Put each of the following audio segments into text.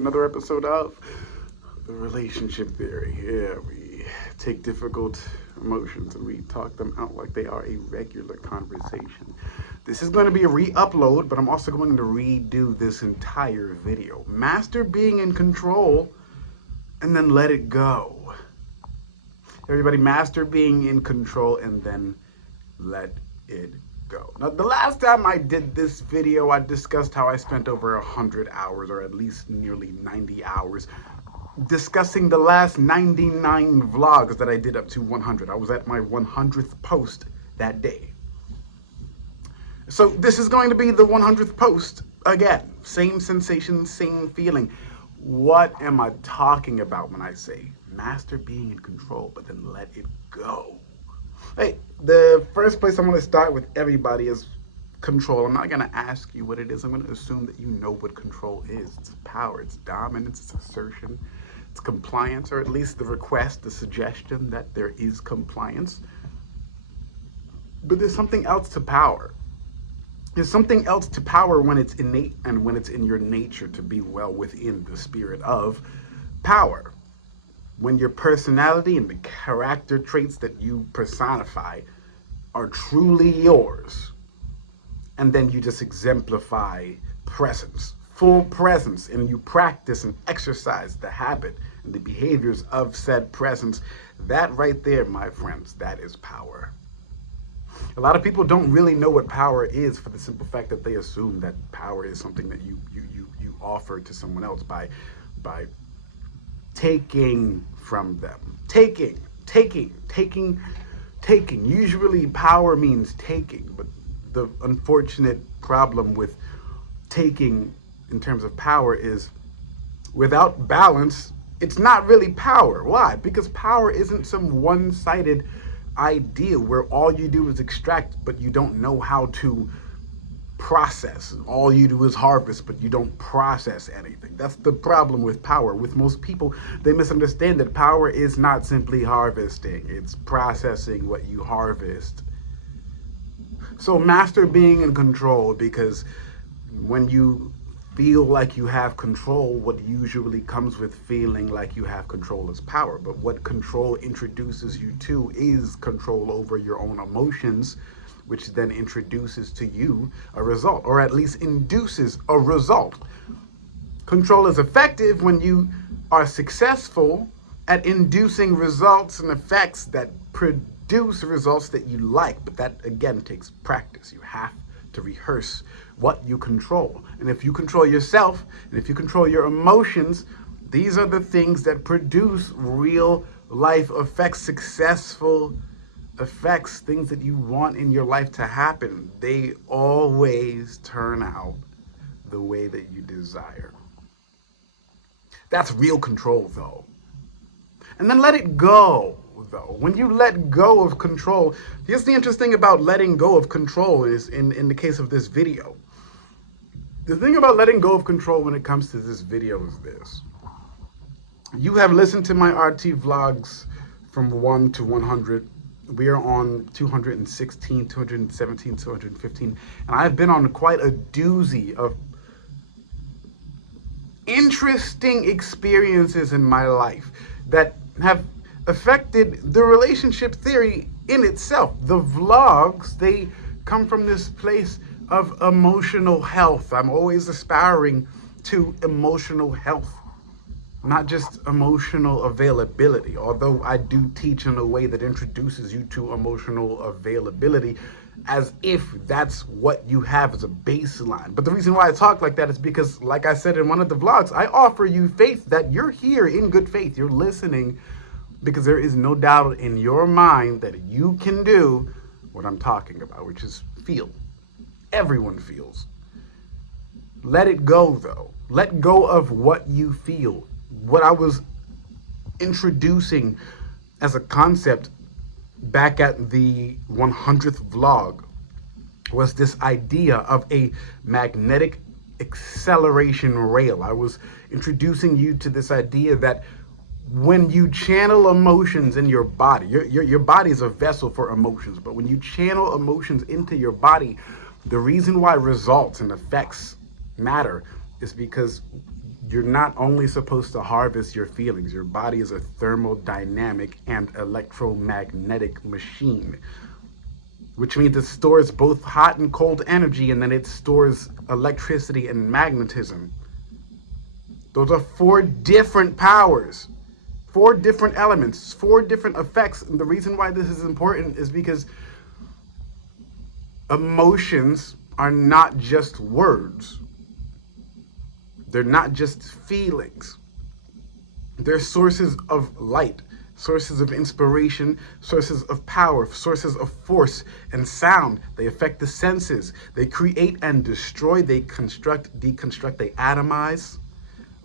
another episode of the relationship theory. Yeah, we take difficult emotions and we talk them out like they are a regular conversation. This is going to be a re-upload, but I'm also going to redo this entire video. Master being in control and then let it go. Everybody, master being in control and then let it go. Now, the last time I did this video, I discussed how I spent over 100 hours, or at least nearly 90 hours, discussing the last 99 vlogs that I did up to 100. I was at my 100th post that day. So this is going to be the 100th post again. Same sensation, same feeling. What am I talking about when I say master being in control, but then let it go? Hey, the first place I'm going to start with everybody is control. I'm not going to ask you what it is. I'm going to assume that you know what control is. It's power, it's dominance, it's assertion, it's compliance, or at least the request, the suggestion that there is compliance. But there's something else to power. There's something else to power when it's innate and when it's in your nature to be well within the spirit of power. When your personality and the character traits that you personify are truly yours, and then you just exemplify presence, full presence, and you practice and exercise the habit and the behaviors of said presence, that right there, my friends, that is power. A lot of people don't really know what power is for the simple fact that they assume that power is something that you offer to someone else by taking from them. Taking. Usually power means taking, but the unfortunate problem with taking in terms of power is without balance, it's not really power. Why? Because power isn't some one-sided idea where all you do is extract, but you don't know how to process. All you do is harvest, but you don't process anything. That's the problem with power. With most people, they misunderstand that power is not simply harvesting. It's processing what you harvest. So master being in control, because when you feel like you have control, what usually comes with feeling like you have control is power. But what control introduces you to is control over your own emotions, which then introduces to you a result, or at least induces a result. Control is effective when you are successful at inducing results and effects that produce results that you like. But that, again, takes practice. You have to rehearse what you control. And if you control yourself, and if you control your emotions, these are the things that produce real life effects, successful effects, things that you want in your life to happen. They always turn out the way that you desire. That's real control, though. And then let it go, though. When you let go of control, here's the interesting about letting go of control is in the case of this video. The thing about letting go of control when it comes to this video is this. You have listened to my RT vlogs from 1 to 100. We are on 216, 217, 215, and I've been on quite a doozy of interesting experiences in my life that have affected the relationship theory in itself. The vlogs, they come from this place of emotional health. I'm always aspiring to emotional health, not just emotional availability, although I do teach in a way that introduces you to emotional availability as if that's what you have as a baseline. But the reason why I talk like that is because, like I said in one of the vlogs, I offer you faith that you're here in good faith. You're listening because there is no doubt in your mind that you can do what I'm talking about, which is feel. Everyone feels. Let it go, though. Let go of what you feel. What I was introducing as a concept back at the 100th vlog was this idea of a magnetic acceleration rail. I was introducing you to this idea that when you channel emotions in your body, your body is a vessel for emotions, but when you channel emotions into your body, the reason why results and effects matter is because you're not only supposed to harvest your feelings. Your body is a thermodynamic and electromagnetic machine, which means it stores both hot and cold energy, and then it stores electricity and magnetism. Those are 4 different powers, 4 different elements, 4 different effects. And the reason why this is important is because emotions are not just words. They're not just feelings. They're sources of light, sources of inspiration, sources of power, sources of force and sound. They affect the senses. They create and destroy. They construct, deconstruct, they atomize.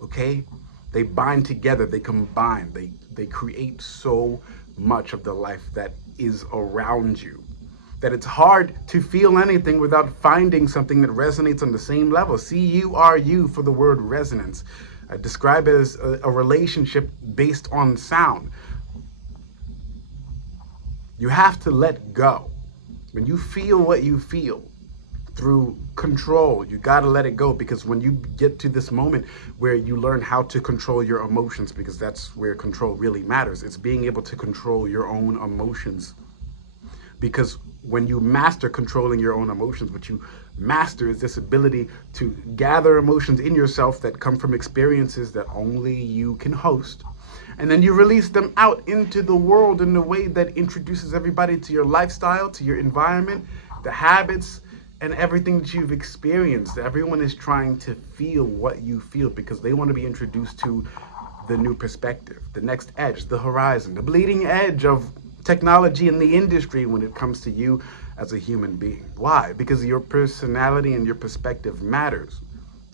Okay? They bind together, they combine, they create so much of the life that is around you that it's hard to feel anything without finding something that resonates on the same level. CURU for the word resonance. I describe it as a relationship based on sound. You have to let go. When you feel what you feel through control, you got to let it go, because when you get to this moment where you learn how to control your emotions, because that's where control really matters, it's being able to control your own emotions. Because when you master controlling your own emotions, what you master is this ability to gather emotions in yourself that come from experiences that only you can host. And then you release them out into the world in a way that introduces everybody to your lifestyle, to your environment, the habits, and everything that you've experienced. Everyone is trying to feel what you feel because they want to be introduced to the new perspective, the next edge, the horizon, the bleeding edge of technology in the industry when it comes to you as a human being. Why? Because your personality and your perspective matters.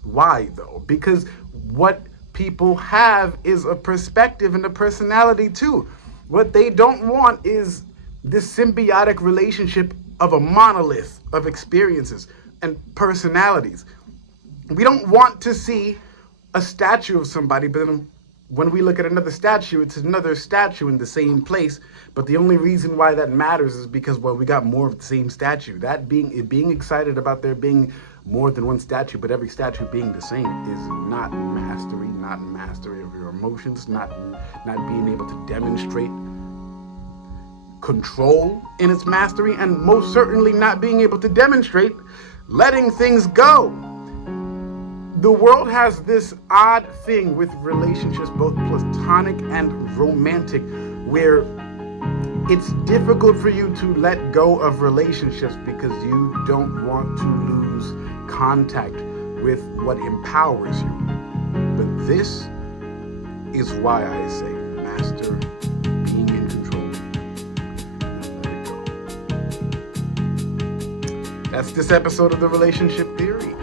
Why though? Because what people have is a perspective and a personality too. What they don't want is this symbiotic relationship of a monolith of experiences and personalities. We don't want to see a statue of somebody, but then when we look at another statue, it's another statue in the same place. But the only reason why that matters is because, well, we got more of the same statue. That being excited about there being more than one statue, but every statue being the same, is not mastery of your emotions, not being able to demonstrate control in its mastery, and most certainly not being able to demonstrate letting things go. The world has this odd thing with relationships, both platonic and romantic, where it's difficult for you to let go of relationships because you don't want to lose contact with what empowers you. But this is why I say master being in control and let it go. That's this episode of The Relationship Theory.